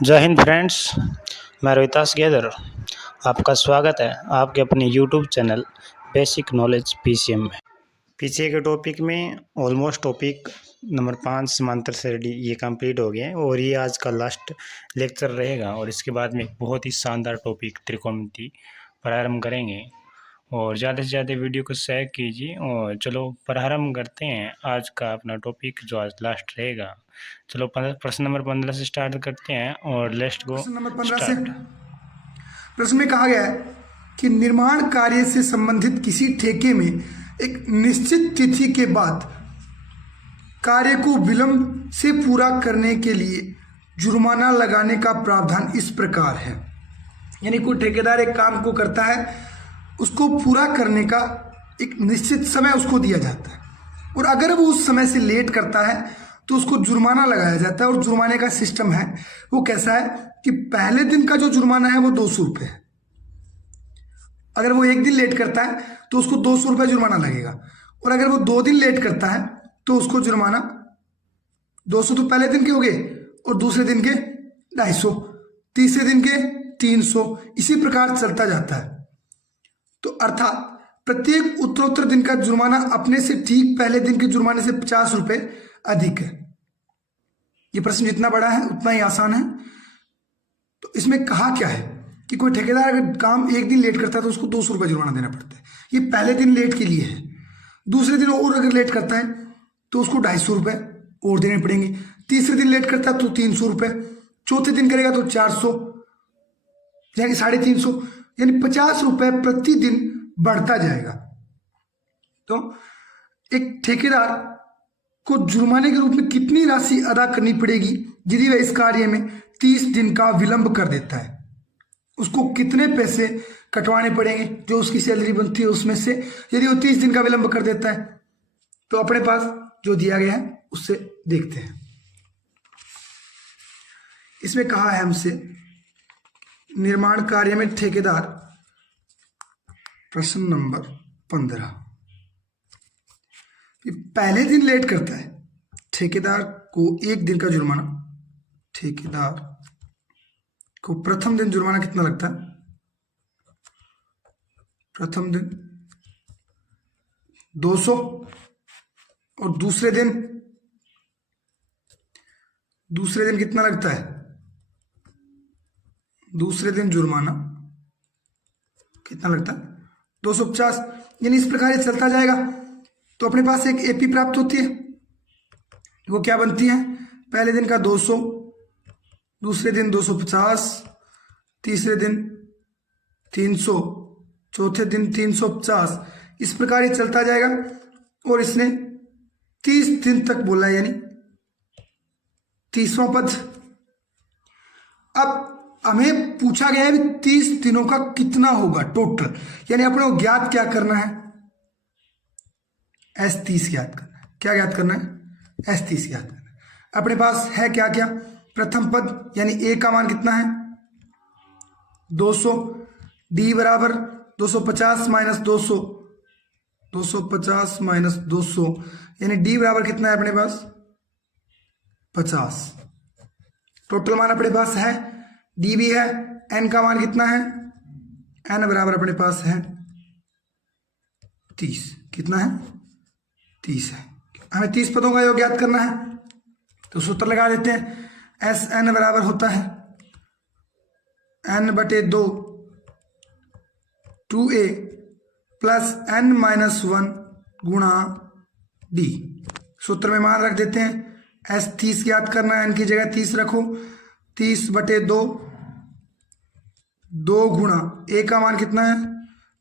जय हिंद फ्रेंड्स। मैं रोहितास गेदर, आपका स्वागत है आपके अपने YouTube channel basic knowledge PCM में। पीछे के टॉपिक में ऑलमोस्ट टॉपिक नंबर 5 समांतर श्रेणी ये कंप्लीट हो गया है और ये आज का लास्ट लेक्चर रहेगा। और इसके बाद में एक बहुत ही शानदार टॉपिक त्रिकोणमिति प्रारंभ करेंगे और ज़्यादा से ज़्यादा वीडियो को शेयर कीजिए। और चलो प्रारंभ करते हैं आज का अपना टॉपिक जो आज लास्ट रहेगा। चलो प्रश्न नंबर 15 से स्टार्ट करते हैं और लेट्स गो प्रश्न नंबर 15 से स्टार्ट। प्रश्न में कहा गया है कि निर्माण कार्य से संबंधित किसी ठेके में एक निश्चित तिथि के बाद कार्य को विलंब से पूरा करने के लिए जुर्माना लगाने का प्रावधान इस प्रकार है। यानी कोई ठेकेदार एक काम को करता है, उसको पूरा करने का एक निश्चित समय उसको दिया जाता है और अगर वो उस समय से लेट करता है तो उसको जुर्माना लगाया जाता है। और जुर्माने का सिस्टम है वो कैसा है कि पहले दिन का जो जुर्माना है वो 200 रुपये है। अगर वो एक दिन लेट करता है तो उसको 200 रुपये जुर्माना लगेगा और अगर वो 2 दिन लेट करता है तो उसको जुर्माना 200 तो पहले दिन के हो गए और दूसरे दिन के 250, तीसरे दिन के 300, इसी प्रकार चलता जाता है। तो अर्थात प्रत्येक उत्तरोत्तर दिन का जुर्माना अपने से ठीक पहले दिन के जुर्माने से 50 रुपये अधिक है। ये प्रश्न जितना बड़ा है उतना ही आसान है। तो इसमें कहा क्या है कि कोई ठेकेदार अगर काम एक दिन लेट करता है तो उसको 200 रुपये जुर्माना देना पड़ता है। ये पहले दिन लेट के लिए है। दूसरे दिन और अगर लेट करता है तो उसको 250 रुपये और देने पड़ेंगे। तीसरे दिन लेट करता है तो 300 रुपये, चौथे दिन करेगा तो 400, यानी 350, यानी 50 रुपये प्रतिदिन बढ़ता जाएगा। तो एक ठेकेदार को जुर्माने के रूप में कितनी राशि अदा करनी पड़ेगी यदि वह इस कार्य में 30 दिन का विलंब कर देता है? उसको कितने पैसे कटवाने पड़ेंगे जो उसकी सैलरी बनती है उसमें से, यदि वो 30 दिन का विलंब कर देता है? तो अपने पास जो दिया गया है उससे देखते हैं। इसमें कहा है हमसे निर्माण कार्य में ठेकेदार, प्रश्न नंबर 15, पहले दिन लेट करता है, ठेकेदार को एक दिन का जुर्माना, ठेकेदार को प्रथम दिन जुर्माना कितना लगता है? प्रथम दिन 200 और दूसरे दिन कितना लगता है? दूसरे दिन जुर्माना कितना लगता है? 250। यानी इस प्रकार ये चलता जाएगा। तो अपने पास एक एपी प्राप्त होती है, वो क्या बनती है? पहले दिन का 200, दूसरे दिन 250, तीसरे दिन 300, चौथे दिन 350, इस प्रकार ये चलता जाएगा। और इसने 30 दिन तक बोला है, यानी 30वां पद। अब हमें पूछा गया है कि 30 दिनों का कितना होगा टोटल, यानी अपने को ज्ञात क्या करना है? S30 ज्ञात करना है। क्या ज्ञात करना है? S30 ज्ञात करना है। अपने पास है क्या क्या? प्रथम पद यानी ए का मान कितना है? 200, डी बराबर 250 माइनस 200, 250 माइनस 200, यानी डी बराबर कितना है अपने पास? 50। टोटल मान अपने पास है, डी भी है, एन का मान कितना है? एन बराबर अपने पास है 30। कितना है? 30 है। हमें 30 पदों का योग ज्ञात करना है तो सूत्र लगा देते हैं। एस एन बराबर होता है n/2 2a plus n minus 1 गुणा डी। सूत्र में मान रख देते हैं। एस 30 ज्ञात करना है, n की जगह 30 रखो। 30/2, 2 गुणा a का मान कितना है?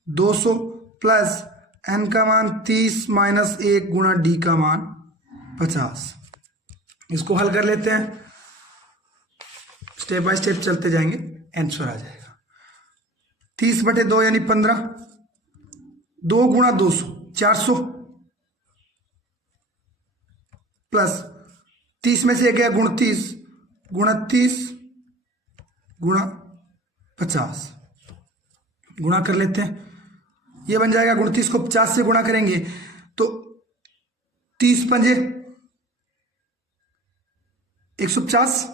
200 प्लस n का मान 30 माइनस 1 गुणा डी का मान 50। इसको हल कर लेते हैं, स्टेप बाय स्टेप चलते जाएंगे, आंसर आ जाएगा 30/2 यानी 15, 2 गुणा 200 400 प्लस 30 में से एक गया 29 गुणा 30 गुणा 50, गुणा कर लेते हैं। ये बन जाएगा 29 को 50 से गुणा करेंगे तो 30 पंजे 150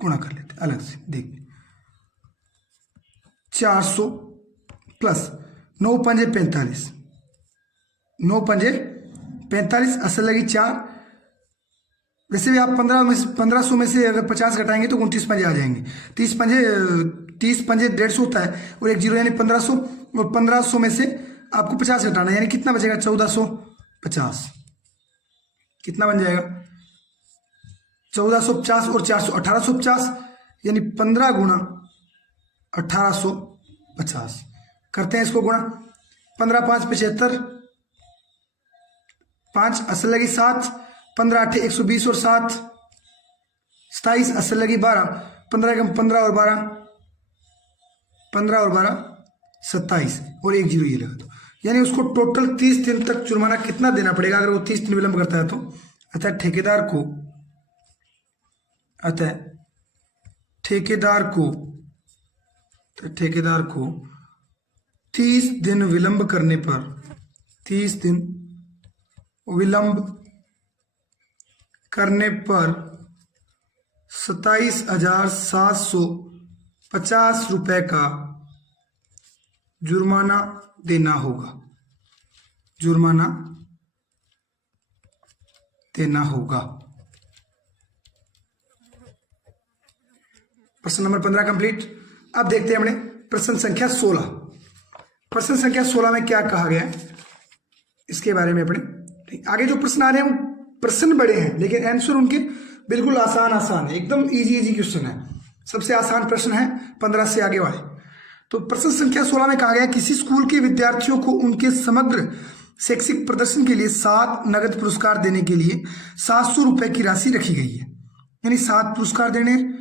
गुणा कर लेते हैं अलग से। देख 400 प्लस 9 पंजे 45, 9 पंजे 45, असल लगी 4। वैसे भी आप 1500 में से अगर 50 घटाएंगे तो 29 पंजे आ जाएंगे। 30 पंजे 150 होता है और एक जीरो यानी 1500, और 1500 में से आपको 50 घटाना है यानी कितना बचेगा 1450। कितना बन जाएगा 1450 और 400 1850 यानी 15 गुणा 1850। करते हैं इसको गुणा। 15 5 75, 5 असल लगी 7, 15 8 120 और 7 27, असल लगी 12, 15 कम 15 और 12 27 और एक जीरो ये लगा दो। यानी उसको टोटल 30 दिन तक जुर्माना कितना देना पड़ेगा अगर वो 30 दिन विलंब करता है तो। अतः ठेकेदार को 30 दिन विलंब करने पर 30 दिन विलंब करने पर 27,750 रुपए का जुर्माना देना होगा। प्रश्न नंबर 15 कंप्लीट। अब देखते हैं हमने प्रश्न संख्या 16। प्रश्न संख्या 16 में क्या कहा गया है इसके बारे में अपने आगे जो प्रश्न आ रहे हैं वो प्रश्न बड़े हैं लेकिन आंसर उनके बिल्कुल आसान है, एकदम इजी क्वेश्चन है। सबसे आसान प्रश्न है 15 से आगे वाले। तो प्रश्न संख्या 16 में कहा गया किसी स्कूल के विद्यार्थियों को उनके समग्र शैक्षिक प्रदर्शन के लिए 7 नगद पुरस्कार देने के लिए 700 रुपए की राशि रखी गई है। यानी 7 पुरस्कार देने,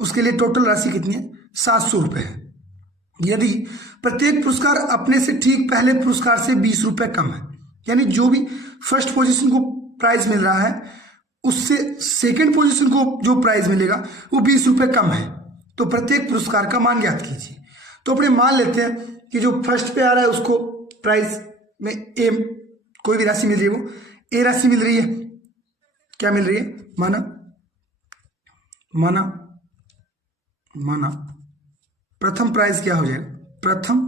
उसके लिए टोटल राशि कितनी है 700 रुपए है। यदि प्रत्येक पुरस्कार अपने से ठीक पहले पुरस्कार से 20 रुपए कम है, यानी जो भी फर्स्ट पोजीशन को प्राइज मिल रहा है उससे सेकंड पोजीशन को जो प्राइज मिलेगा वो 20 रुपए कम है, तो प्रत्येक पुरस्कार का मान ज्ञात कीजिए। तो अपने मान लेते हैं कि जो फर्स्ट पे आ रहा है उसको प्राइज में ए कोई भी राशि मिल रही है, वो ए राशि मिल रही है। क्या मिल रही है? माना प्रथम प्राइज क्या हो जाएगा? प्रथम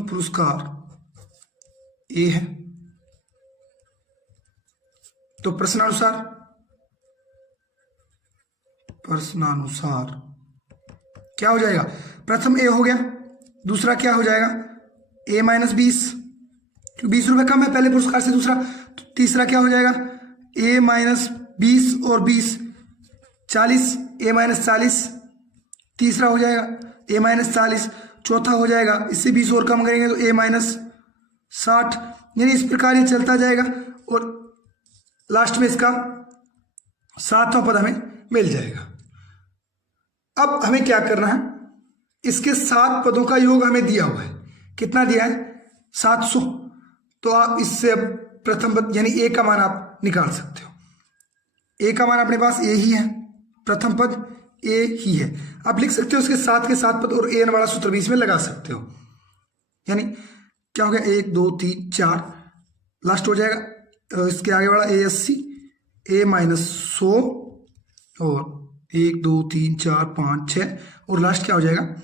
पुरस्कार ए है। तो प्रश्नानुसार क्या हो जाएगा? प्रथम ए हो गया, दूसरा क्या हो जाएगा? ए माइनस 20, 20 रुपए कम है पहले पुरस्कार से दूसरा। तो तीसरा क्या हो जाएगा? ए माइनस 20 और 20 40, ए माइनस 40 तीसरा हो जाएगा, ए माइनस 40 चौथा हो जाएगा। इससे 20 और कम करेंगे तो ए माइनस 60। यानी इस प्रकार ये चलता जाएगा और लास्ट में इसका 7वां पद हमें मिल जाएगा। अब हमें क्या करना है? इसके 7 पदों का योग हमें दिया हुआ है। कितना दिया है? 700। तो आप इससे अब प्रथम पद यानी ए का मान आप निकाल सकते हो। ए का मान अपने पास ए ही है, प्रथम पद ए ही है। आप लिख सकते हो उसके 7 के 7 पद और ए वाला सूत्र बीच में लगा सकते हो। यानी क्या हो गया? 1 2 3 4 लास्ट हो जाएगा। इसके आगे वाला ए 80, ए माइनस 100 और 1 2 3 4 5 6 और लास्ट क्या हो जाएगा?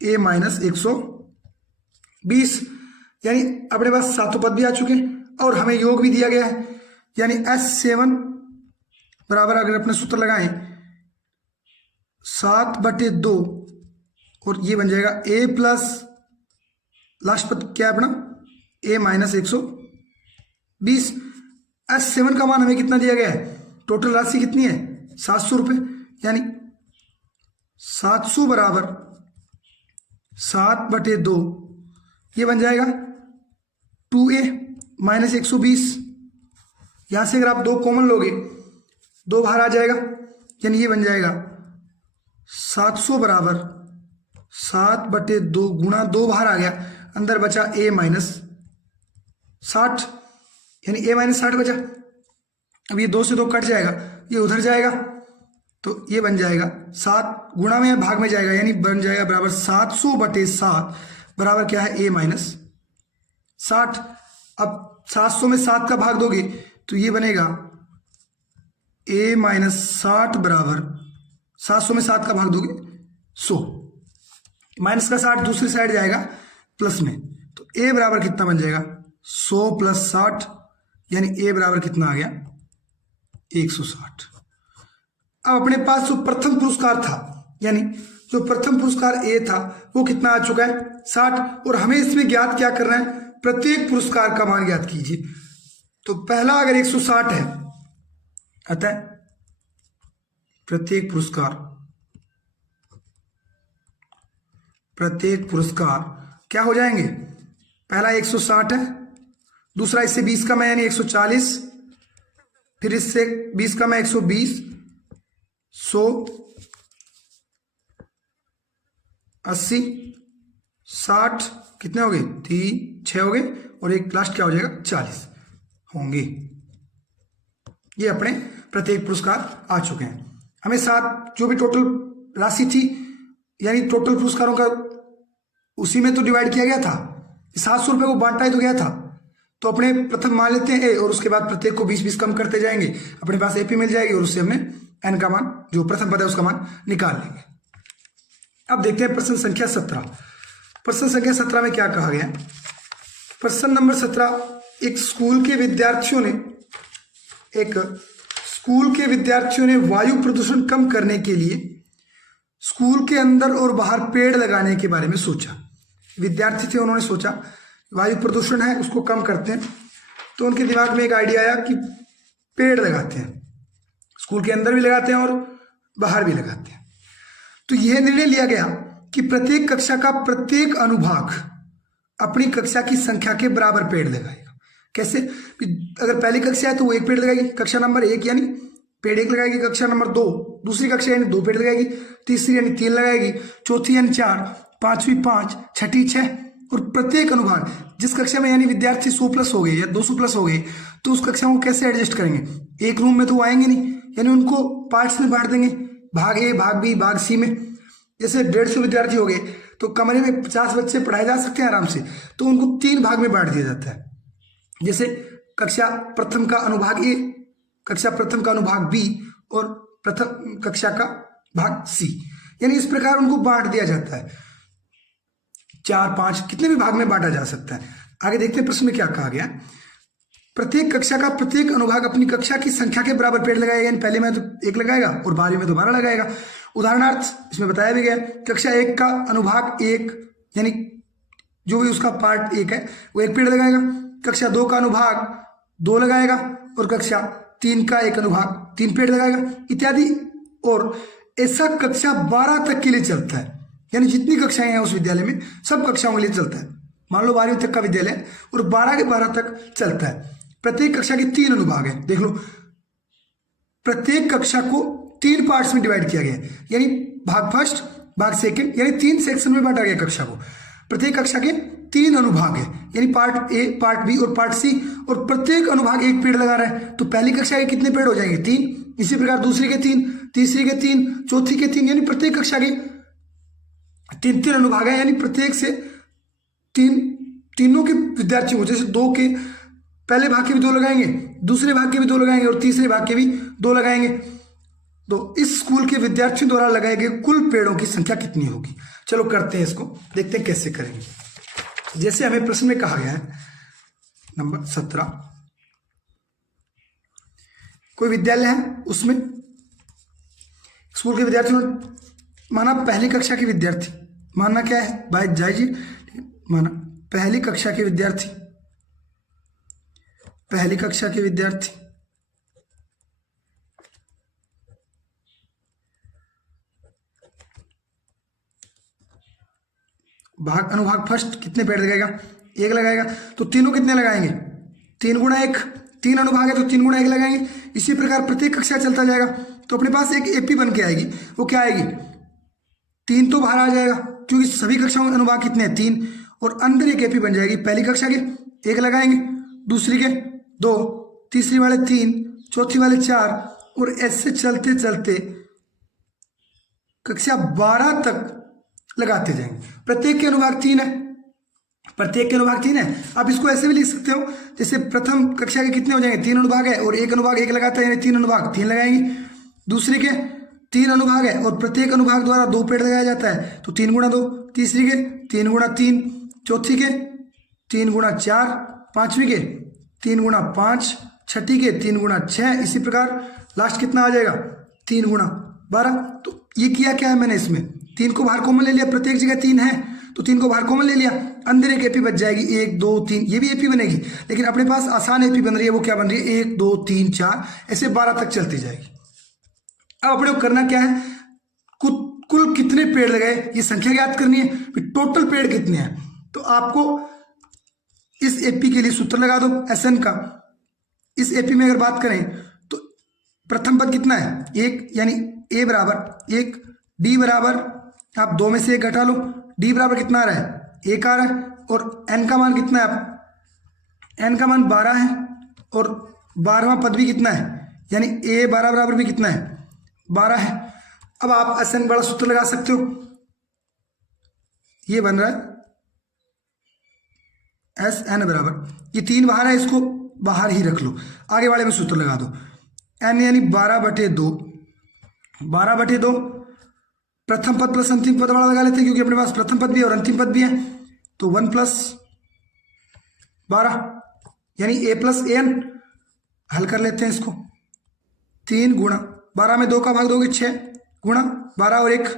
ए माइनस 120। यानी अपने पास 7 पद भी आ चुके हैं और हमें योग भी दिया गया है। यानी S7 बराबर अगर अपने सूत्र लगाएं 7/2 और ये बन जाएगा ए प्लस लास्ट पद क्या है अपना? ए माइनस 120। S7 का मान हमें कितना दिया गया है? टोटल राशि कितनी है? 700 रुपये। यानी 700 बराबर 7/2 ये बन जाएगा 2a माइनस 120। यहां से अगर आप 2 कॉमन लोगे 2 बाहर आ जाएगा, यानी ये बन जाएगा 700 बराबर 7/2 गुणा 2 बाहर आ गया, अंदर बचा a माइनस 60, यानी a माइनस 60 बचा। अब ये 2 से 2 कट जाएगा, ये उधर जाएगा तो ये बन जाएगा 7 गुणा में भाग में जाएगा, यानी बन जाएगा बराबर 700/7 बराबर क्या है? a minus 60। अब 700 में 7 का भाग दोगे तो ये बनेगा a माइनस 60 बराबर 700 में 7 का भाग दोगे 100, माइनस का 60 दूसरी साइड जाएगा प्लस में, तो a बराबर कितना बन जाएगा 100 प्लस 60, यानी a बराबर कितना आ गया 160। अब अपने पास जो प्रथम पुरस्कार था, यानी जो प्रथम पुरस्कार a था वो कितना आ चुका है 60, और हमें इसमें ज्ञात क्या करना है, प्रत्येक पुरस्कार का मान ज्ञात कीजिए। तो पहला अगर 160 है, अतः प्रत्येक पुरस्कार क्या हो जाएंगे, पहला 160 है, दूसरा इससे 20 कम है यानी 140, फिर इससे 20 कम है 120, 100, 80, 60, कितने हो गए 3 6 हो गए, और एक लास्ट क्या हो जाएगा 40 होंगे। ये अपने प्रत्येक पुरस्कार आ चुके हैं। हमें 7 जो भी टोटल राशि थी, यानी टोटल पुरस्कारों का उसी में तो डिवाइड किया गया था, 700 रुपये को बांटा ही तो गया था, तो अपने प्रथम मान लेते हैं ए, और उसके बाद प्रत्येक को 20-20 कम करते जाएंगे, अपने पास एपी मिल जाएगी, और उससे हमने एन का मान जो प्रथम पद है उसका मान निकाल लेंगे। अब देखते हैं प्रश्न संख्या 17। प्रश्न संख्या 17 में क्या कहा गया है। प्रश्न नंबर 17, एक स्कूल के विद्यार्थियों ने वायु प्रदूषण कम करने के लिए स्कूल के अंदर और बाहर पेड़ लगाने के बारे में सोचा। विद्यार्थी थे, उन्होंने सोचा वायु प्रदूषण है उसको कम करते हैं, तो उनके दिमाग में एक आइडिया आया कि पेड़ लगाते हैं, स्कूल के अंदर भी लगाते हैं और बाहर भी लगाते हैं। तो यह निर्णय लिया गया कि प्रत्येक कक्षा का प्रत्येक अनुभाग अपनी कक्षा की संख्या के बराबर पेड़ लगाएगा। कैसे, अगर पहली कक्षा है तो वो 1 पेड़ लगाएगी, कक्षा नंबर 1 यानी पेड़ 1 लगाएगी, कक्षा नंबर 2 दूसरी कक्षा यानी 2 पेड़ लगाएगी, तीसरी यानी 3 लगाएगी, चौथी यानी 4, पांचवी 5, छठी 6, और प्रत्येक अनुभाग जिस कक्षा में यानी विद्यार्थी 100 प्लस हो गए या 200 प्लस हो गए, तो उस कक्षा को कैसे एडजस्ट करेंगे, एक रूम में तो वो आएंगे नहीं, यानी उनको पार्ट्स में बांट देंगे, भाग ए, भाग बी, भाग सी में। जैसे 150 विद्यार्थी हो गए तो कमरे में 50 बच्चे पढ़ाए जा सकते हैं आराम से, तो उनको 3 भाग में बांट दिया जाता है। जैसे कक्षा प्रथम का अनुभाग ए, कक्षा प्रथम का अनुभाग बी, और प्रथम कक्षा का भाग सी, यानी इस प्रकार उनको बांट दिया जाता है। 4, 5 कितने भी भाग में बांटा जा सकता है। आगे देखते हैं प्रश्न में क्या कहा गया। प्रत्येक कक्षा का प्रत्येक अनुभाग अपनी कक्षा की संख्या के बराबर पेड़ लगाएगा, यानी पहले में तो 1 लगाएगा और 12वीं में तो 12 लगाएगा। उदाहरणार्थ इसमें बताया भी गया, कक्षा 1 का अनुभाग 1 यानी जो भी उसका पार्ट 1 है वो 1 पेड़ लगाएगा, कक्षा 2 का अनुभाग 2 लगाएगा, और कक्षा 3 का 1 अनुभाग 3 पेड़ लगाएगा, इत्यादि। और ऐसा कक्षा 12 तक के लिए चलता है, यानी जितनी कक्षाएं हैं उस विद्यालय में सब कक्षाओं के लिए चलता है। मान लो 12वीं तक का विद्यालय है और 12 के 12 तक चलता है। प्रत्येक कक्षा के 3 अनुभाग है, देख लो प्रत्येक कक्षा को 3 पार्ट्स में डिवाइड किया गया है, यानी भाग फर्स्ट, भाग सेकंड, यानी 3 सेक्शन में बांटा गया कक्षा को। प्रत्येक कक्षा के 3 अनुभाग है, यानी पार्ट ए, पार्ट बी और पार्ट सी, और प्रत्येक अनुभाग 1 पेड़ लगा रहा है, तो पहली कक्षा के कितने पेड़ हो जाएंगे 3, इसी प्रकार दूसरी के 3, तीसरी के 3, चौथी के 3, यानी प्रत्येक कक्षा के 3 अनुभाग है, यानी प्रत्येक से तीनों के विद्यार्थी हो, जैसे 2 के पहले भाग के भी 2 लगाएंगे, दूसरे भाग के भी 2 लगाएंगे, और तीसरे भाग के भी 2 लगाएंगे। तो इस स्कूल के विद्यार्थियों द्वारा लगाए गए कुल पेड़ों की संख्या कितनी होगी। चलो करते हैं इसको, देखते हैं कैसे करेंगे। जैसे हमें प्रश्न में कहा गया है नंबर 17, कोई विद्यालय है, उसमें स्कूल के विद्यार्थियों ने माना पहली कक्षा के विद्यार्थी, मानना क्या है भाई जायजी, माना पहली कक्षा के विद्यार्थी, भाग अनुभाग फर्स्ट कितने पेड़ लगाएगा 1 लगाएगा, तो तीनों कितने लगाएंगे 3 गुणा 1, 3 अनुभाग है तो 3 गुणा 1 लगाएंगे। इसी प्रकार प्रत्येक कक्षा चलता जाएगा, तो अपने पास एक एपी बन के आएगी, वो क्या आएगी 3 तो बाहर आ जाएगा क्योंकि सभी कक्षाओं के अनुभाग कितने हैं 3, और अंदर एक एपी बन जाएगी। पहली कक्षा के 1 लगाएंगे, दूसरी के 2, तीसरी वाले 3, चौथी वाले 4, और ऐसे चलते चलते कक्षा 12 तक लगाते जाएंगे। प्रत्येक के अनुभाग 3 है, प्रत्येक के अनुभाग 3 है। आप इसको ऐसे भी लिख सकते हो, जैसे प्रथम कक्षा के कितने हो जाएंगे, 3 अनुभाग है और एक अनुभाग 1 लगाता है, यानी 3 अनुभाग 3 लगाएंगे। दूसरे के 3 अनुभाग है और प्रत्येक अनुभाग द्वारा 2 पेड़ लगाया जाता है, तो 3 गुणा 2। तीसरी के 3 गुणा 3। चौथी के 3 गुणा 4। पांचवी के 3 गुणा 5। छठी के 3 गुणा 6। इसी प्रकार लास्ट कितना आ जाएगा, 3 गुणा 12। तो ये किया क्या है मैंने, इसमें 3 को बाहर कॉमन ले लिया, प्रत्येक जगह 3 है तो 3 को बाहर कॉमन ले लिया, अंदर एक एपी बच जाएगी, 1 2 3, ये भी एपी बनेगी। लेकिन अपने पास आसान एपी बन रही है, वो क्या बन रही है, 1 2 3 4, ऐसे 12 तक चलती जाएगी। अब अपने को करना क्या है, कुल कितने पेड़ लगाए ये संख्या ज्ञात करनी है, टोटल पेड़ कितने हैं। तो आपको इस एपी के लिए सूत्र लगा दो एसएन का। इस एपी में अगर बात करें तो प्रथम पद कितना है, 1, यानी ए बराबर 1, डी बराबर, आप 2 में से 1 घटा लो, डी बराबर कितना आ रहा है, 1 आ रहा है, और एन का मान कितना है, आप एन का मान 12 है, और 12वां पद भी कितना है, यानी ए 12 बराबर भी कितना है, 12 है। अब आप एस एन बड़ा सूत्र लगा सकते हो, ये बन रहा है एस एन बराबर, ये 3 बाहर है, इसको बाहर ही रख लो, आगे वाले में सूत्र लगा दो, एन यानी 12/2, 12/2, प्रथम पद प्लस अंतिम पद वाला लगा लेते हैं, क्योंकि अपने पास प्रथम पद भी है और अंतिम पद भी है, तो 1 + 12 यानी a + an। हल कर लेते हैं इसको, 3 गुणा 12 में 2 का भाग दोगे 6, गुणा 12 और 1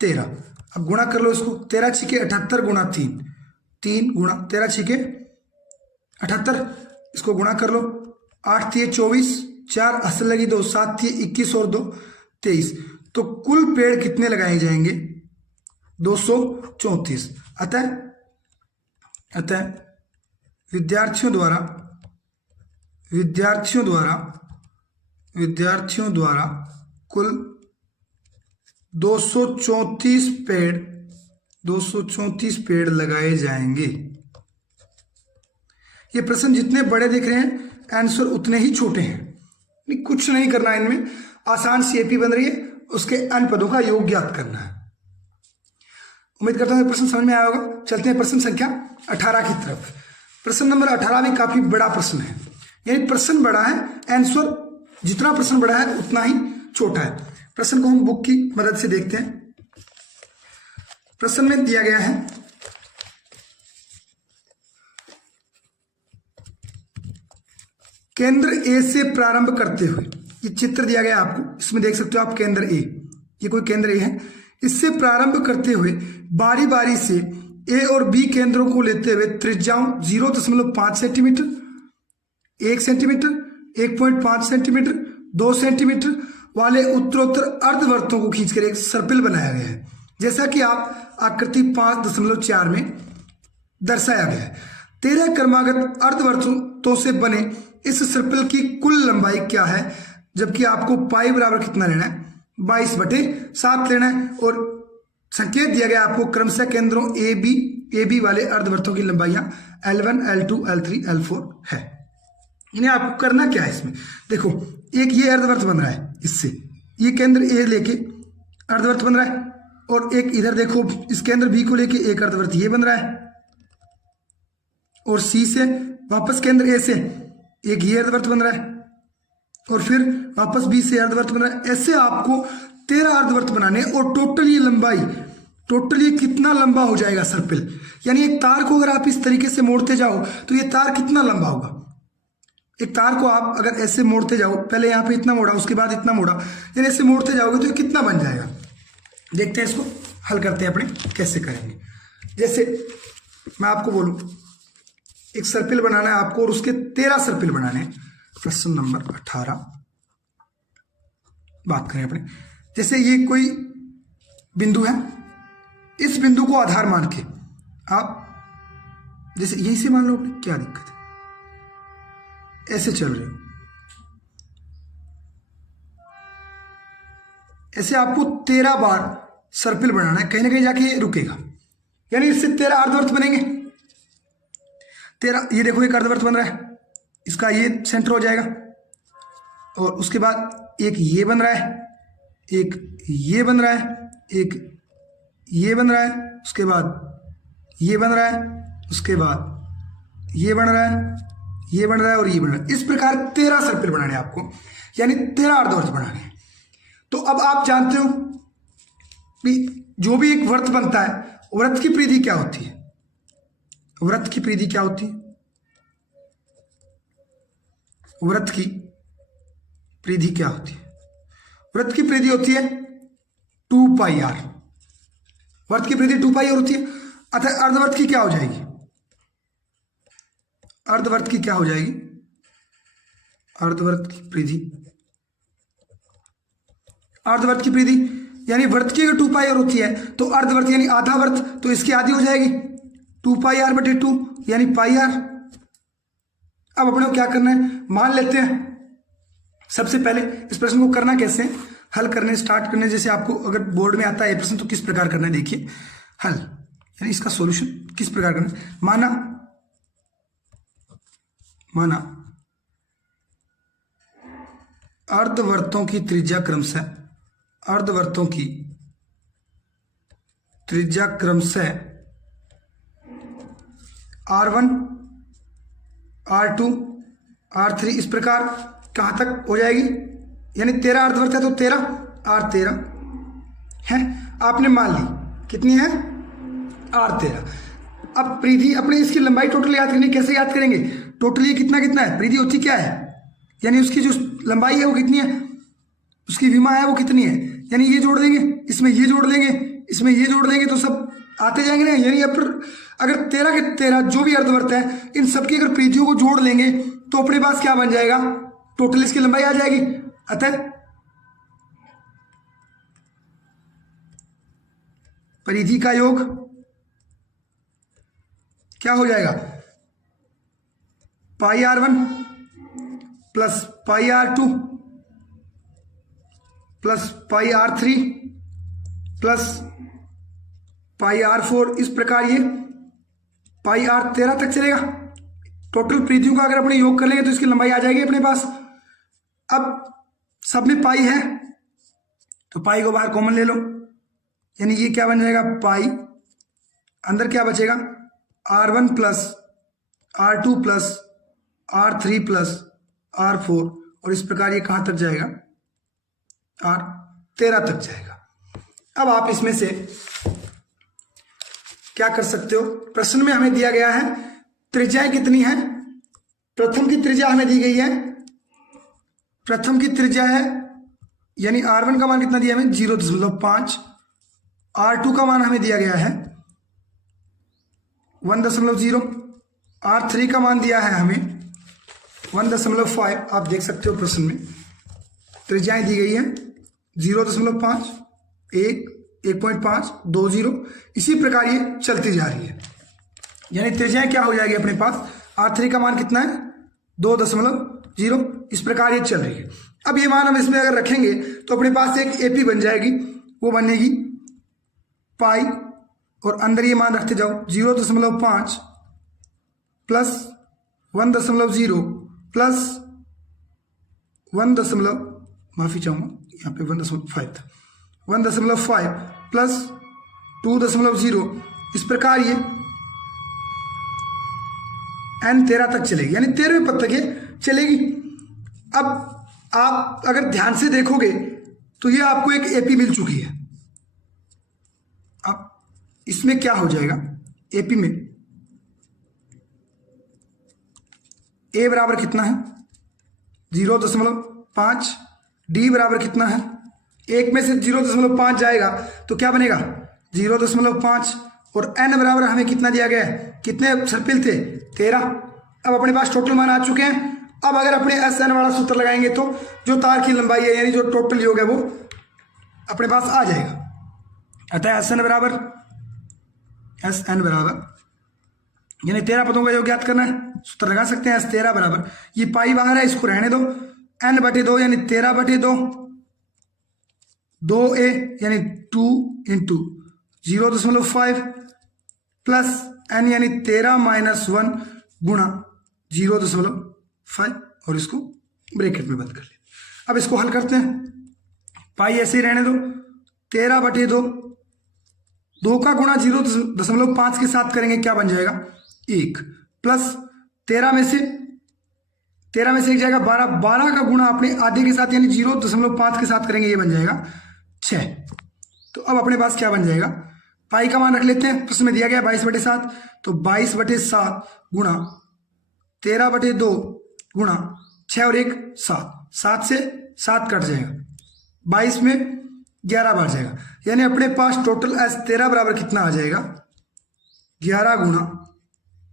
13। अब गुणा कर लो इसको, 13 × 6 = 78 गुणा 3, 3 गुणा 13 × 6 = 78, इसको गुणा कर लो, 8 × 3 = 24, 4 असल लगी 2, 7 × 3 = 21 और 2 = 23। तो कुल पेड़ कितने लगाए जाएंगे, 234। अतः विद्यार्थियों द्वारा कुल 234 पेड़ लगाए जाएंगे। ये प्रश्न जितने बड़े दिख रहे हैं आंसर उतने ही छोटे हैं, कुछ नहीं करना इनमें, आसान सी एपी बन रही है, उसके अन्य पदों का योग ज्ञात करना है। उम्मीद करता हूं प्रश्न समझ में आया होगा। चलते हैं प्रश्न संख्या 18 की तरफ। प्रश्न नंबर 18 भी काफी बड़ा प्रश्न है, यानी प्रश्न बड़ा है, आंसर जितना प्रश्न बड़ा है उतना ही छोटा है। प्रश्न को हम बुक की मदद से देखते हैं। प्रश्न में दिया गया है केंद्र ए से प्रारंभ करते हुए, ये चित्र दिया गया आपको, इसमें देख सकते हो आप केंद्र ए, ये कोई केंद्र ए है, इससे प्रारंभ करते हुए बारी बारी से ए और बी केंद्रों को लेते हुए त्रिज्याओं 0.5 सेंटीमीटर, 1 सेंटीमीटर, 1.5 सेंटीमीटर, 2 सेंटीमीटर वाले उत्तरोत्तर अर्धवृत्तों को खींचकर एक सर्पिल बनाया गया है, जैसा कि आप आकृति 5.4 में दर्शाया गया है। 13 क्रमागत अर्धवृत्तों से बने इस सर्पिल की कुल लंबाई क्या है, जबकि आपको पाई बराबर कितना लेना है, 22/7 लेना है, और संकेत दिया गया आपको क्रमशः केंद्रों ए बी वाले अर्धवृत्तों की लंबाइयां L1, L2, L3, L4 है। इन्हें आपको करना क्या है इसमें, देखो एक ये अर्धवृत्त बन रहा है, इससे ये केंद्र ए लेके अर्धवृत्त बन रहा है, और एक इधर देखो इस केंद्र बी को लेके एक अर्धवृत्त ये बन रहा है, और सी से वापस केंद्र ए से एक ये अर्धवृत्त बन रहा है, और फिर वापस बी से अर्धवृत्त बन रहा है। ऐसे आपको 13 अर्धवृत्त बनाने, और टोटल ये लंबाई, टोटल ये कितना लंबा हो जाएगा सर्पिल, यानी एक तार को अगर आप इस तरीके से मोड़ते जाओ तो ये तार कितना लंबा होगा। एक तार को आप अगर ऐसे मोड़ते जाओ, पहले यहाँ पे इतना मोड़ा, उसके बाद इतना मोड़ा, यानी ऐसे मोड़ते जाओगे तो ये कितना बन जाएगा। देखते हैं इसको हल करते हैं अपने, कैसे करेंगे। जैसे मैं आपको बोलूं एक सर्पिल बनाना है आपको, और उसके 13 सर्पिल बनाने हैं। प्रश्न नंबर 18 बात करें अपने, जैसे ये कोई बिंदु है, इस बिंदु को आधार मान के आप जैसे यहीं से मान लो, क्या दिक्कत है, ऐसे चल रहे हो, ऐसे आपको 13 बार सर्पिल बनाना है, कहीं ना कहीं जाके रुकेगा, यानी इससे 13 अर्धवृत्त बनेंगे। 13, ये देखो एक अर्धवृत्त बन रहा है, इसका ये सेंटर हो जाएगा, और उसके बाद एक ये बन रहा है, एक ये बन रहा है, एक ये बन रहा है, उसके बाद ये बन रहा है, उसके बाद ये बन रहा है, ये बन रहा है और ये बन रहा है। इस प्रकार 13 सर्पिल बनाने हैं आपको, यानी 13 अर्धवर्त बनाने हैं। तो अब आप जानते हो कि जो भी एक वर्त बनता है, वृत्त की परिधि क्या होती है? वृत्त की परिधि क्या होती है? वृत्त की परिधि क्या होती है? वृत्त की परिधि होती है 2 पाई आर। वृत्त की परिधि 2 पाई आर होती है। अतः अर्धवर्त की क्या हो जाएगी? अर्धवर्त की क्या हो जाएगी? अर्धवर्त की परिधि, अर्धवर्त की परिधि यानी वृत्त की अगर 2 पाई आर होती है तो अर्धवर्त यानी आधा वर्त, तो इसकी आधी हो जाएगी 2 पाई आर बटे 2 यानी पाई आर। अब अपने को क्या करना है, मान लेते हैं सबसे पहले इस प्रश्न को करना कैसे, हल करने स्टार्ट करने जैसे आपको अगर बोर्ड में आता है ये प्रश्न तो किस प्रकार करना है, देखिए हल यानी इसका सॉल्यूशन किस प्रकार करना है। माना अर्धवर्तों की त्रिज्या क्रमशः, अर्धवर्तों की त्रिज्या क्रमशः R1, R2, R3 इस प्रकार कहां तक हो जाएगी, यानी 13 अर्धवर्त है तो 13 R13 है, आपने मान ली कितनी है R13। अब परिधि अपने इसकी लंबाई टोटल याद करनी, कैसे याद करेंगे, टोटली कितना कितना है, परिधि होती क्या है, यानी उसकी जो लंबाई है वो कितनी है, उसकी विमा है वो कितनी है, यानी ये जोड़ देंगे इसमें, ये जोड़ देंगे इसमें, ये जोड़ देंगे तो सब आते जाएंगे ना। यानी अगर 13 के 13 जो भी अर्धवर्त है इन सबकी अगर परिधियों को जोड़ लेंगे तो अपने पास क्या बन जाएगा, टोटल इसकी लंबाई आ जाएगी। अतः परिधि का योग क्या हो जाएगा, पाई R1 plus pi R2 plus pi R3 plus pi R4, इस प्रकार ये पाई R13 तक चलेगा। टोटल परिधियों का अगर अपने योग कर लेंगे तो इसकी लंबाई आ जाएगी अपने पास। अब सब में पाई है तो पाई को बाहर कॉमन ले लो, यानी ये क्या बन जाएगा पाई, अंदर क्या बचेगा R1 plus R2 plus R3 plus R4, और इस प्रकार ये कहां तक जाएगा R13 तक जाएगा। अब आप इसमें से क्या कर सकते हो, प्रश्न में हमें दिया गया है त्रिज्याएं कितनी है, प्रथम की त्रिज्या हमें दी गई है, प्रथम की त्रिज्या है यानी R1 का मान कितना दिया हमें 0.5, R2 का मान हमें दिया गया है 1.0, R3 का मान दिया है हमें 1.5। आप देख सकते हो प्रश्न में त्रिज्याएं दी गई है 0.5, 1, 1.5, 2, 0, इसी प्रकार ये चलती जा रही है, यानी त्रिज्याएं क्या हो जाएगी अपने पास, R3 का मान कितना है 2.0, इस प्रकार ये चल रही है। अब ये मान हम इसमें अगर रखेंगे तो अपने पास एक AP बन जाएगी, वो बनेगी पाई, और अंदर ये मान रखते जाओ 0.5 प्लस 1.0 प्लस 1. माफी चाहूंगा यहाँ पे 1.5 था, 1.5 प्लस 2.0, इस प्रकार ये N13 तक चलेगी, यानी 13वें पद तक ये चलेगी। अब आप अगर ध्यान से देखोगे तो ये आपको एक AP मिल चुकी है। अब इसमें क्या हो जाएगा, AP में A बराबर कितना है 0.5, D बराबर कितना है, एक में से 0.5 जाएगा तो क्या बनेगा 0.5, और N बराबर हमें कितना दिया गया है, कितने सर्पिल थे 13। अब अपने पास टोटल मान आ चुके हैं। अब अगर अपने SN वाला सूत्र लगाएंगे तो जो तार की लंबाई है यानी जो टोटल योग है वो अपने पास आ जाएगा। अतः SN बराबर यानी 13 पदों का योग ज्ञात करना है, सूत्र लगा सकते हैं S13 बराबर, ये पाई बाहर है इसको रहने दो, N/2 यानी 13/2, 2A यानी 2 इंटू 0.5 प्लस N यानी 13 - 1 गुणा 0.5, और इसको ब्रैकेट में बंद कर ले। अब इसको हल करते हैं, पाई ऐसे ही रहने दो, 13/2 2 का गुणा 0.5 के साथ करेंगे क्या बन जाएगा 1, प्लस 13 में से 1 जाएगा 12, 12 का गुणा अपने आधे के साथ यानी 0.5 के साथ करेंगे, ये बन जाएगा 6। तो अब अपने पास क्या बन जाएगा, पाई का मान रख लेते हैं, प्रश्न में दिया गया 22/7, तो 22/7 गुणा 13/2 गुणा 6 और 1 7, 7 से 7 कट जाएगा, 22 में 11 बार जाएगा, यानी अपने पास टोटल S13 बराबर कितना आ जाएगा 11 गुणा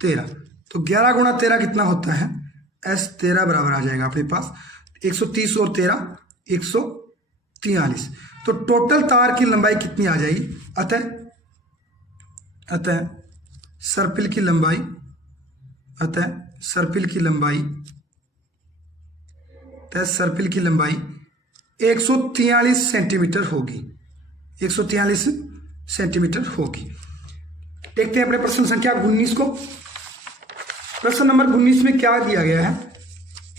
13। तो 11 गुणा 13 कितना होता है, S13 बराबर आ जाएगा अपने पास 130 और 13 143। तो टोटल तार की लंबाई कितनी आ जाएगी, अतः सर्पिल की लंबाई 143 सेंटीमीटर होगी, 143 सेंटीमीटर होगी। देखते हैं अपने प्रश्न संख्या 19 को। प्रश्न नंबर 19 में क्या दिया गया है,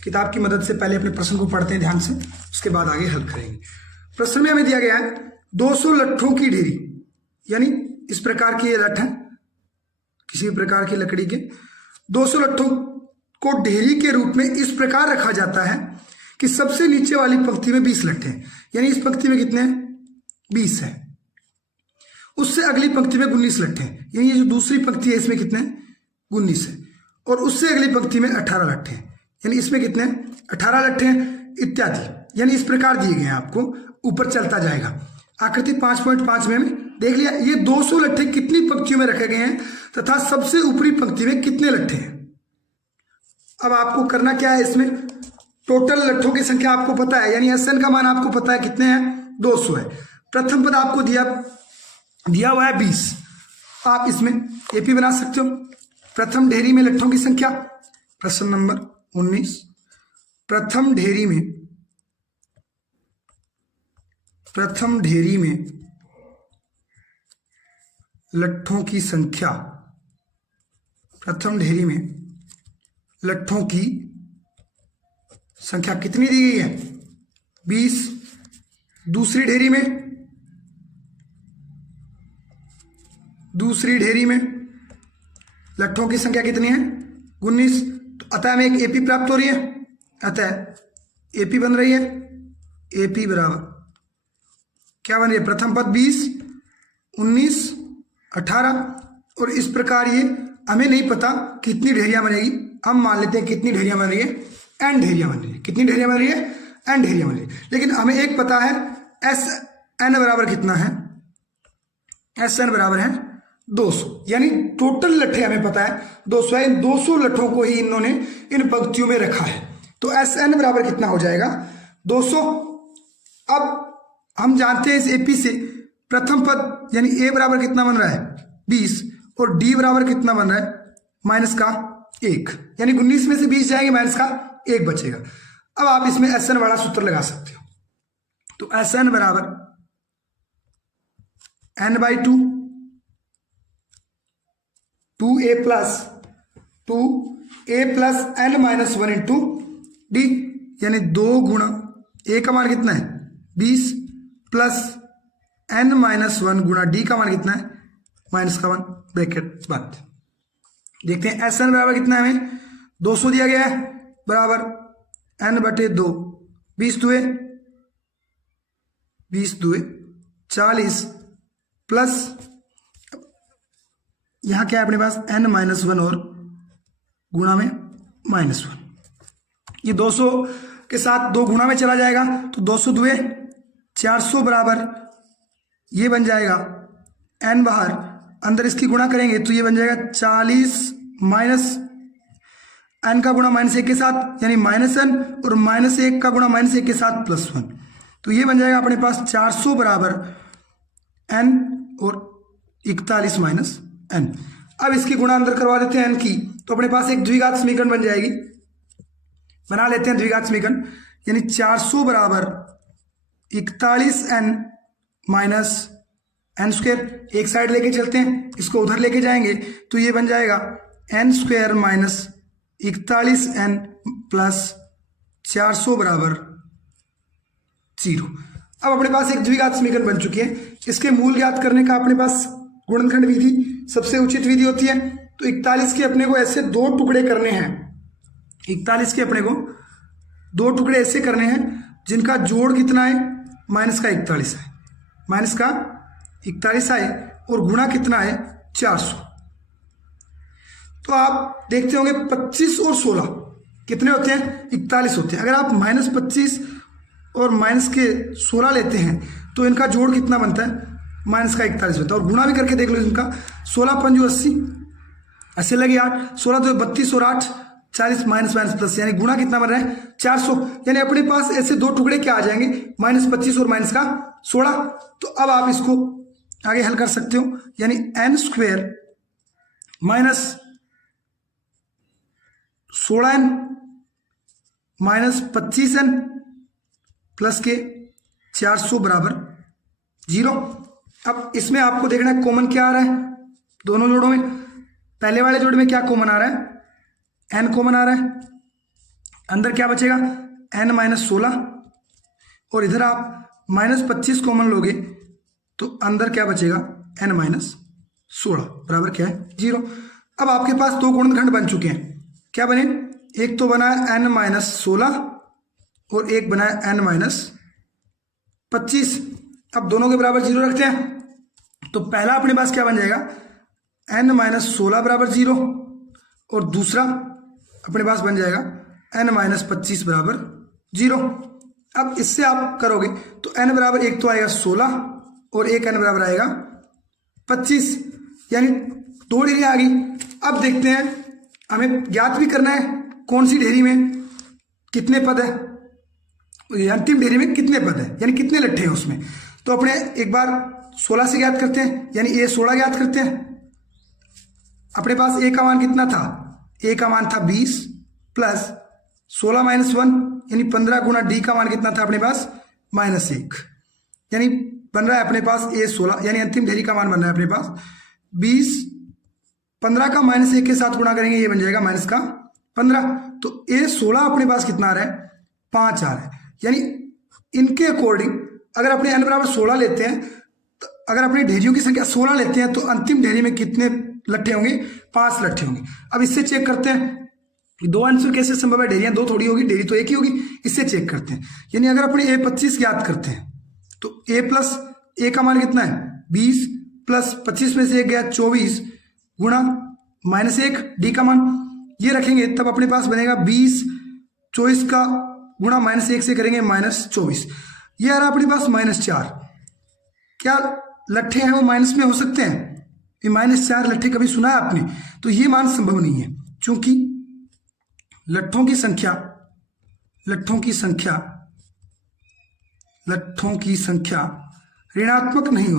किताब की मदद से पहले अपने प्रश्न को पढ़ते हैं ध्यान से, उसके बाद आगे हल करेंगे। प्रश्न में हमें दिया गया है 200 लट्ठों की ढेरी, यानी इस प्रकार की ये लठ है, किसी भी प्रकार की लकड़ी के 200 लट्ठों को ढेरी के रूप में इस प्रकार रखा जाता है कि सबसे नीचे वाली पंक्ति में 20 लट्ठे हैं, यानी इस पंक्ति में कितने हैं 20 है, उससे अगली पंक्ति में 19 लट्ठे हैं, यानी ये जो दूसरी पंक्ति है इसमें कितने 19 है, और उससे अगली पंक्ति में 18 लट्ठे हैं, यानी इसमें कितने 18 लट्ठे हैं इत्यादि, यानी इस प्रकार दिए गए हैं आपको, ऊपर चलता जाएगा। आकृति 5.5 में हमें देख लिया ये 200 लट्ठे कितनी पंक्तियों में रखे गए हैं तथा सबसे ऊपरी पंक्ति में कितने लट्ठे हैं। अब आपको करना क्या है, इसमें टोटल लट्ठों की संख्या आपको पता है, यानी SN का मान आपको पता है कितने हैं 200 है। प्रथम पद आपको दिया हुआ है 20, आप इसमें AP बना सकते हो। प्रथम ढेरी में लट्ठों की संख्या, प्रश्न नंबर 19, प्रथम ढेरी में लट्ठों की संख्या, प्रथम ढेरी में लट्ठों की संख्या कितनी दी गई है 20। दूसरी ढेरी में लट्ठों की संख्या कितनी है 19, तो अतः हमें एक AP प्राप्त हो रही है, अतः AP बन रही है, AP बराबर क्या बन रही है, प्रथम पद 20 19 18, और इस प्रकार ये हमें नहीं पता कितनी ढेरियां बनेगी, हम मान लेते हैं कितनी ढेरियां बन रही है N ढेरियां बन रही है, कितनी ढेरियां बन रही है N ढेरियां बन रही है। लेकिन हमें एक पता है SN बराबर कितना है, SN बराबर है 200, यानी टोटल लट्ठे हमें पता है 200 है, इन 200 लट्ठों को ही इन्होंने इन पंक्तियों में रखा है, तो SN बराबर कितना हो जाएगा 200। अब हम जानते हैं इस AP से प्रथम पद यानी A बराबर कितना बन रहा है 20 और D बराबर कितना बन रहा है माइनस का 1, यानी 19 में से 20 जाएंगे माइनस का 1 बचेगा। अब आप इसमें SN वाला सूत्र लगा सकते हो, तो SN बराबर N/2 2A plus N-1 into D, यानी 2 गुणा A का मान कितना है 20 प्लस N-1 गुणा D का मान कितना है माइनस का 1 ब्रैकेट बंद। देखते हैं SN बराबर कितना है, हमें 200 दिया गया है, बराबर N/2 20 दुए 40 प्लस यहां क्या है अपने पास N-1 और गुणा में -1, ये 200 के साथ 2 गुणा में चला जाएगा, तो 200 दुए 400 बराबर ये बन जाएगा N बाहर, अंदर इसकी गुणा करेंगे तो ये बन जाएगा 40 माइनस N का गुणा -1 के साथ यानी -N और -1 का गुणा -1 के साथ +1, तो ये बन जाएगा अपने पास 400 बराबर N और 41 माइनस N। अब इसकी गुणा अंदर करवा देते हैं N की, तो अपने पास एक द्विघात समीकरण बन जाएगी, बना लेते हैं द्विघात समीकरण, यानी 400 बराबर 41N माइनस N², एक साइड लेके चलते हैं, इसको उधर लेके जाएंगे तो ये बन जाएगा N² माइनस 41N प्लस 400 बराबर 0। अब अपने पास एक द्विघात समीकरण बन चुकी है, इसके मूल ज्ञात करने का अपने पास गुणनखंड विधि सबसे उचित विधि होती है। तो 41 के अपने को ऐसे 2 टुकड़े करने हैं, 41 के अपने को 2 टुकड़े ऐसे करने हैं जिनका जोड़ कितना है, माइनस का 41 है, माइनस का 41 आए और गुणा कितना है 400। तो आप देखते होंगे 25 और 16 कितने होते हैं, 41 होते हैं। अगर आप -25 और माइनस के 16 लेते हैं तो इनका जोड़ कितना बनता है, माइनस का 41 होता है। और गुणा भी करके देख लो इनका, 16 पंजू 80, 80 लगे 8, 16 तो 32 और 8 40, माइनस माइनस प्लस, यानी गुणा कितना बन रहा है 400। यानी अपने पास ऐसे 2 टुकड़े क्या आ जाएंगे, -25 और माइनस का 16। तो अब आप इसको आगे हल कर सकते हो, यानी n² minus 16n minus 25n plus के 400 बराबर 0। अब इसमें आपको देखना है कॉमन क्या आ रहा है दोनों जोड़ों में। पहले वाले जोड़ में क्या कॉमन आ रहा है, n कॉमन आ रहा है, अंदर क्या बचेगा n माइनस 16, और इधर आप -25 कॉमन लोगे तो अंदर क्या बचेगा n माइनस 16 बराबर क्या है 0। अब आपके पास 2 गुणनखंड बन चुके हैं, क्या बने, एक तो बना है n माइनस 16 और एक बना है n माइनस 25। अब दोनों के बराबर 0 रखते हैं तो पहला अपने पास क्या बन जाएगा n माइनस 16 बराबर 0, और दूसरा अपने पास बन जाएगा n माइनस 25 बराबर 0। अब इससे आप करोगे तो n बराबर एक तो आएगा 16 और एक n बराबर आएगा 25, यानी 2 ढेरी आ गई। अब देखते हैं, हमें ज्ञात भी करना है कौन सी ढेरी में कितने पद है, अंतिम ढेरी में कितने पद है, यानी कितने लट्ठे हैं उसमें। तो अपने एक बार 16 से ज्ञात करते हैं, यानी a 16 ज्ञात करते हैं। अपने पास a का मान कितना था, a का मान था 20 प्लस 16 माइनस 1 यानी 15 गुना d का मान कितना था अपने पास -1, यानी बन रहा है अपने पास a 16, यानी अंतिम ढेरी का मान बन रहा है अपने पास 20, 15 का -1 के साथ गुणा करेंगे ये बन जाएगा माइनस का 15। तो a 16 अपने पास कितना आ रहा है 5 आ रहा है, यानी इनके अकॉर्डिंग अगर अपने n बराबर 16 लेते हैं, तो अगर अपनी ढेरियों की संख्या 16 लेते हैं तो अंतिम ढेरी में कितने लट्ठे होंगे, 5 लट्ठे होंगे। अब इससे चेक करते हैं 2 आंसर कैसे संभव है, ढेरियां 2 थोड़ी होगी, ढेरी तो एक ही होगी। इससे चेक करते हैं, यानी अगर अपने a 25 ज्ञात करते हैं तो a प्लस a का मान कितना है 20 प्लस 25 में से 1 गया 24 गुणा -1 d का मान ये रखेंगे, तब अपने पास बनेगा 20, 24 का गुणा -1 से करेंगे -24, ये आ रहा अपने पास -4। क्या लट्ठे हैं वो माइनस में हो सकते हैं, ये -4 लट्ठे कभी सुना है आपने, तो ये मान संभव नहीं है, क्योंकि लट्ठों की संख्या ऋणात्मक नहीं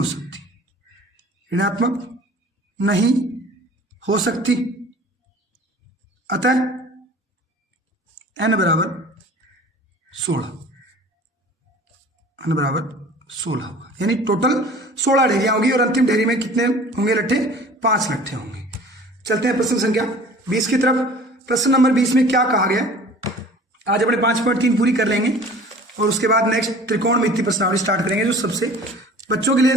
हो सकती, अतः n बराबर 16 होगा, यानी टोटल 16 ढेरियां होगी और अंतिम ढेरी में कितने होंगे लट्ठे, 5 लट्ठे होंगे। चलते हैं प्रश्न संख्या 20 की तरफ। प्रश्न नंबर 20 में क्या कहा गया, आज अपने 5.3 पूरी कर लेंगे और उसके बाद नेक्स्ट त्रिकोणमिति प्रश्नावली स्टार्ट करेंगे, जो सबसे बच्चों के लिए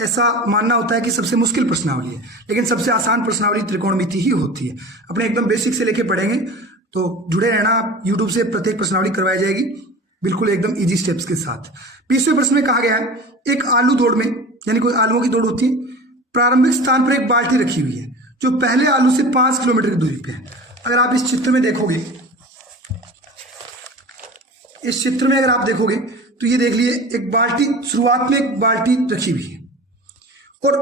ऐसा मानना होता है कि सबसे मुश्किल प्रश्नावली है, लेकिन सबसे आसान प्रश्नावली त्रिकोणमिति ही होती है। अपने एकदम बेसिक से लेके पढ़ेंगे, तो जुड़े रहना आप, यूट्यूब से प्रत्येक प्रश्नावली करवाई जाएगी बिल्कुल एकदम इजी स्टेप्स के साथ। 20वें प्रश्न में कहा गया है, एक आलू दौड़ में, यानी कोई आलूओं की दौड़ होती है, प्रारंभिक स्थान पर एक बाल्टी रखी हुई है जो पहले आलू से 5 किलोमीटर की दूरी पे है। अगर आप इस चित्र में देखोगे, अगर आप देखोगे तो ये देख लिए एक बाल्टी, शुरुआत में एक बाल्टी रखी हुई है और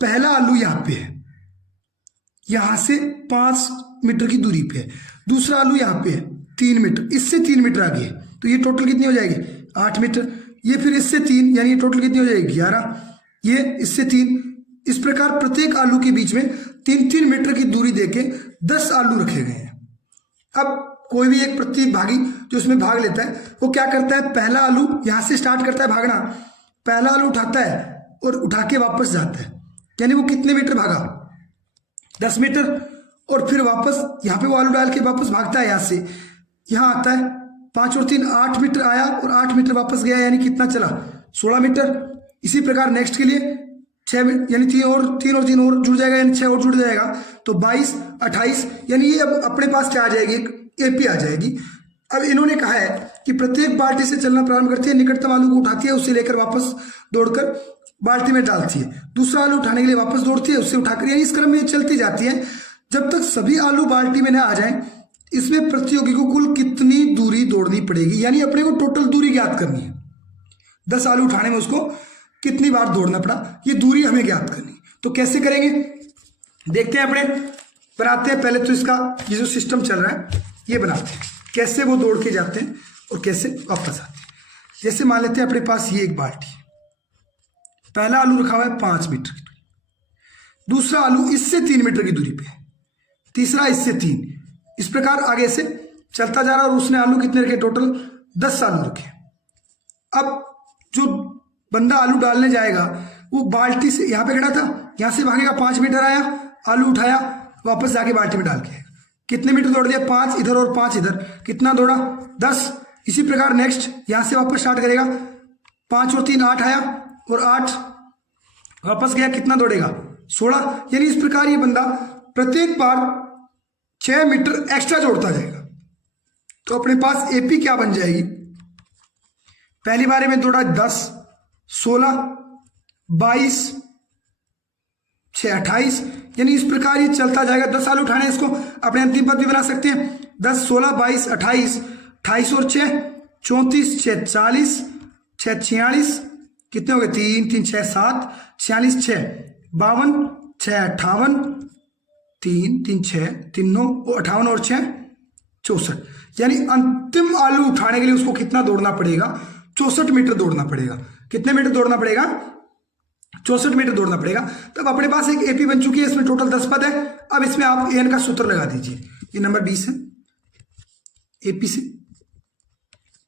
पहला आलू यहाँ पे है, यहां से 5 मीटर की दूरी पे है, दूसरा आलू यहाँ पे है 3 मीटर, इससे 3 मीटर आगे है, तो ये टोटल कितनी हो जाएगी 8 मीटर, ये फिर इससे 3, यानी ये टोटल कितनी हो जाएगी 11, ये इससे 3, इस प्रकार प्रत्येक आलू के बीच में 3-3 मीटर की दूरी देके 10 आलू रखे गए हैं। अब कोई भी एक प्रतिभागी जो इसमें भाग लेता है वो क्या करता है, पहला आलू यहां से स्टार्ट करता है भागना, पहला आलू उठाता है और उठा के वापस जाता है, यानी वो कितने मीटर भागा 10 मीटर, और फिर वापस यहाँ पे वो आलू डाल के वापस भागता है, यहाँ से यहाँ आता है 5 और 3 8 मीटर आया और 8 मीटर वापस गया, यानी कितना चला 16 मीटर। इसी प्रकार नेक्स्ट के लिए यानी 3 और 3 और जुड़ जाएगा, यानी 6 और जुड़ जाएगा, तो 22, 28, यानी ये अब अपने पास क्या आ जाएगी, एक एपी आ जाएगी। अब इन्होंने कहा है कि प्रत्येक बाल्टी से चलना प्रारंभ करती है, निकटतम आलू को उठाती है, उसे लेकर वापस दौड़कर बाल्टी में डालती है, दूसरा आलू उठाने के लिए वापस दौड़ती है, उससे उठाकर, यानी इस क्रम में चलती जाती है जब तक सभी आलू बाल्टी में न आ जाएं। इसमें प्रतियोगी को कुल कितनी दूरी दौड़नी पड़ेगी, यानी अपने को टोटल दूरी ज्ञात करनी है। 10 आलू उठाने में उसको कितनी बार दौड़ना पड़ा, ये दूरी हमें ज्ञात करनी। तो कैसे करेंगे देखते हैं, अपने बनाते हैं पहले तो इसका ये जो सिस्टम चल रहा है ये बनाते हैं, कैसे वो दौड़ के जाते हैं और कैसे वापस आते हैं। जैसे मान लेते हैं अपने पास ये एक बाल्टी, पहला आलू रखा हुआ है 5 मीटर, दूसरा आलू इससे 3 मीटर की दूरी पे है, तीसरा इससे 3, इस प्रकार आगे से चलता जा रहा है। और उसने आलू कितने रखे, टोटल 10 आलू रखे। अब जो बंदा आलू डालने जाएगा वो बाल्टी से यहाँ पे खड़ा था, यहाँ से भागेगा, 5 मीटर आया, आलू उठाया, वापस जाके बाल्टी में डाल के आएगा। कितने मीटर दौड़ दिया, 5 इधर और 5 इधर, कितना दौड़ा, 10। इसी प्रकार नेक्स्ट यहाँ से वापस स्टार्ट करेगा, 5 और 3 8 आया, और 8 वापस गया, कितना दौड़ेगा, 16। यानी इस प्रकार ये बंदा प्रत्येक बार 6 मीटर एक्स्ट्रा जोड़ता जाएगा। तो अपने पास एपी क्या बन जाएगी, पहली बारे में दौड़ा 10, 16, 22, 6, 28, यानी इस प्रकार ये चलता जाएगा। 10 आलू उठाने, इसको अपने अंतिम पद भी बना सकते हैं, 10, 16, 22, 28, 28 और 6 34, 6 40, 6 46, कितने हो गए, 3 3 6 7, 46 6 52, 6 58, 3 3 6 3 9, 58 और 6 64, यानी अंतिम आलू उठाने के लिए उसको कितना दौड़ना पड़ेगा, 64 मीटर दौड़ना पड़ेगा। कितने मीटर दौड़ना पड़ेगा, 64 मीटर दौड़ना पड़ेगा। तब अपने पास एक एपी बन चुकी है, इसमें टोटल 10 पद है। अब इसमें आप एन का सूत्र लगा दीजिए, ये नंबर 20 है। एपी से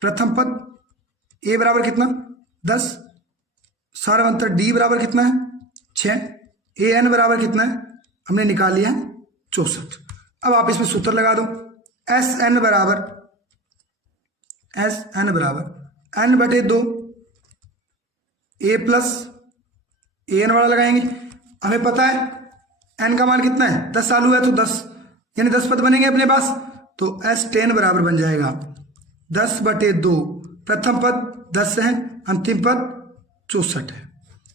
प्रथम पद ए बराबर कितना, 10, सारा अंतर डी बराबर कितना है, 6, ए एन बराबर कितना है, हमने निकाल लिया है 64। अब आप इसमें सूत्र लगा दो, एस एन बराबर एन बटे 2 ए प्लस ए एन वाला लगाएंगे। हमें पता है एन का मान कितना है, 10 आलू है तो 10, यानी 10 पद बनेंगे अपने पास। तो एस 10 बराबर बन जाएगा 10 बटे 2, प्रथम पद 10 है, अंतिम पद 64 है।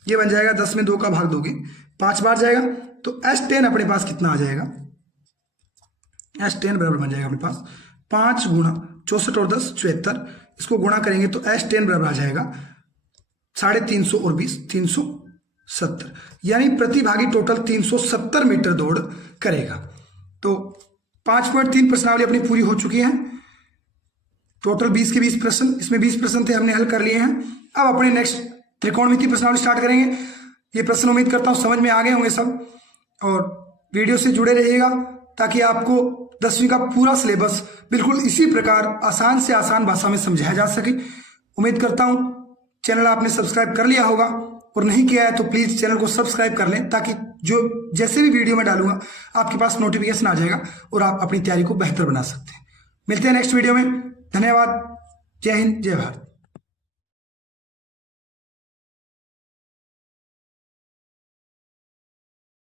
ये बन जाएगा 10 में 2 का भाग दोगे 5 बार जाएगा, तो एस 10 अपने पास कितना आ जाएगा, एस 10 बराबर बन जाएगा अपने पास 5 गुणा 64 और 10 74, इसको गुणा करेंगे तो एस 10 बराबर आ जाएगा 350 और 20 370, यानी प्रतिभागी टोटल 370 मीटर दौड़ करेगा। तो 5.3 प्रश्नावली अपनी पूरी हो चुकी है। टोटल 20 के 20 प्रश्न, इसमें 20 प्रश्न थे, हमने हल कर लिए हैं। अब अपने नेक्स्ट त्रिकोणमिति प्रश्नावली स्टार्ट करेंगे। ये प्रश्न उम्मीद करता हूँ समझ में आ गए होंगे सब, और वीडियो से जुड़े रहिएगा ताकि आपको 10वीं का पूरा सिलेबस बिल्कुल इसी प्रकार आसान से आसान भाषा में समझाया जा सके। उम्मीद करता हूँ चैनल आपने सब्सक्राइब कर लिया होगा, और नहीं किया है तो प्लीज़ चैनल को सब्सक्राइब कर लें, ताकि जो जैसे भी वीडियो में डालूंगा आपके पास नोटिफिकेशन आ जाएगा और आप अपनी तैयारी को बेहतर बना सकते हैं। मिलते हैं नेक्स्ट वीडियो में। धन्यवाद। जय हिंद, जय भारत।